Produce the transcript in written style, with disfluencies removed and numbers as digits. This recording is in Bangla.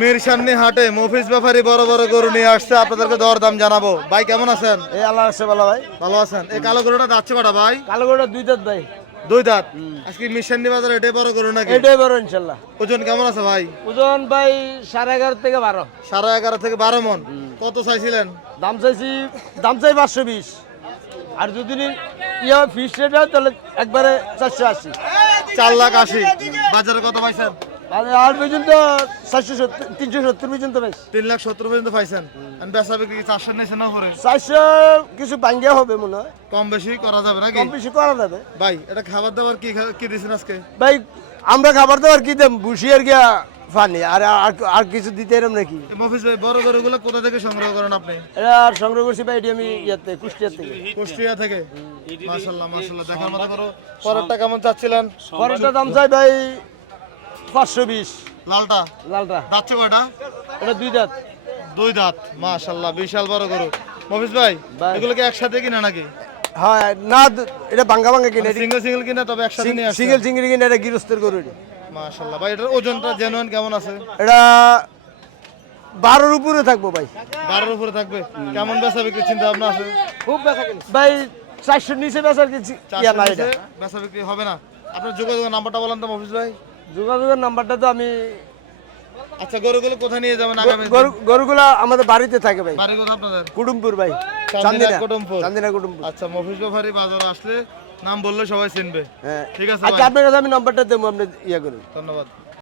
মিরসান্নি হাটে মফিজ ব্যাপারী বড় বড় গরু নিয়ে আসছে, আপনাদেরকে দর দাম জানাবো। ভাই কেমন আছেন? এই আল্লাহ আছে ভালো ভাই। ভালো আছেন? এই কালো গরুটা যাচ্ছে কটা ভাই? কালো গরুটা দুই দাঁত ভাই। দুই দাঁত। আজকে মিরসান্নি বাজারে এটাই বড় গরু নাকি? এটাই বড় ইনশাল্লাহ। ওজন কেমন আছে ভাই? ওজন ভাই 11.5 থেকে 12। 11.5 থেকে 12 মন। কত চাইছিলেন? দাম চাই 520। আর যদি ফিক্স রেট হয় তাহলে একবারে 480। 4,80,000। বাজারে কত পাইছেন? আর পর্যন্ত 470 370 পর্যন্ত বেশ। 3,70,000 পর্যন্ত পাইছেন। আর বেচা বিক্রি 400 নিয়েছেন না পরে? 400 কিছু ভাঙ্গিয়া হবে মনে হয়। কম বেশি করা যাবে নাকি? কম বেশি করা যাবে। ভাই এটা খাবার দাবার কি দিছেন আজকে? ভাই আমরা খাবার দাবার কি দেব, ভুসি আর গিয়া পানি আর কিছু দিতে এরম নাকি? মফিজ ভাই বড় গরুগুলো কোথা থেকে সংগ্রহ করেন আপনি? এটা আর সংগ্রহ করছি ভাই, এটি আমি কুষ্টিয়া থেকে। কুষ্টিয়া থেকে। মাশাআল্লাহ মাশাআল্লাহ, দেখার মতো করো। পরেরটা কেমন চাচ্ছিলেন? পরেরটা দাম চাই ভাই 520। লালটা লালটা দাচ্ছে কয়টা? এটা দুই দাঁত। দুই দাঁত। মাশাআল্লাহ বিশাল বড় গরু। মফিজ ভাই এগুলো কি একসাথে কিনা নাকি? হ্যাঁ না, এটা ভাঙ্গা কিনে, সিঙ্গেল সিঙ্গেল কিনা তবে একসাথে নিয়ে আসছে? সিঙ্গেল সিঙ্গেল কিনে, এটা গৃহস্থের গরু। মাশাআল্লাহ ভাই এটার ওজনটা জেনুইন কেমন আছে? এটা 12-র উপরে থাকবো ভাই। 12-র উপরে থাকবে। কেমন বেচা বিক্রি চিন্তা ভাবনা আছে? খুব বেচা কিনে ভাই, 400 নিচে বেচার কিছু ইয়া 400 নাই। নিচে বেচা বিক্রি হবে না। আপনার যোগাযোগের নাম্বারটা বলেন তো মফিজ ভাই। যোগাযোগের নাম্বারটা তো আমি, আচ্ছা গরুগুলো কোথায় নিয়ে যাবেন আগামী? গরুগুলা আমাদের বাড়িতে থাকে ভাই। বাড়ি কোথায় আপনাদের? কুটুমপুর ভাই। চান্দিনা কুটুমপুর। চান্দিনা কুটুমপুর। আচ্ছা মফিজ ব্যাপারী বাজারে আসলে নাম বললে সবাই চিনবে। হ্যাঁ ঠিক আছে আচ্ছা, ভাই, আপনার কাছে আমি নাম্বারটা দেবো, আপনি ইয়া করুন। ধন্যবাদ।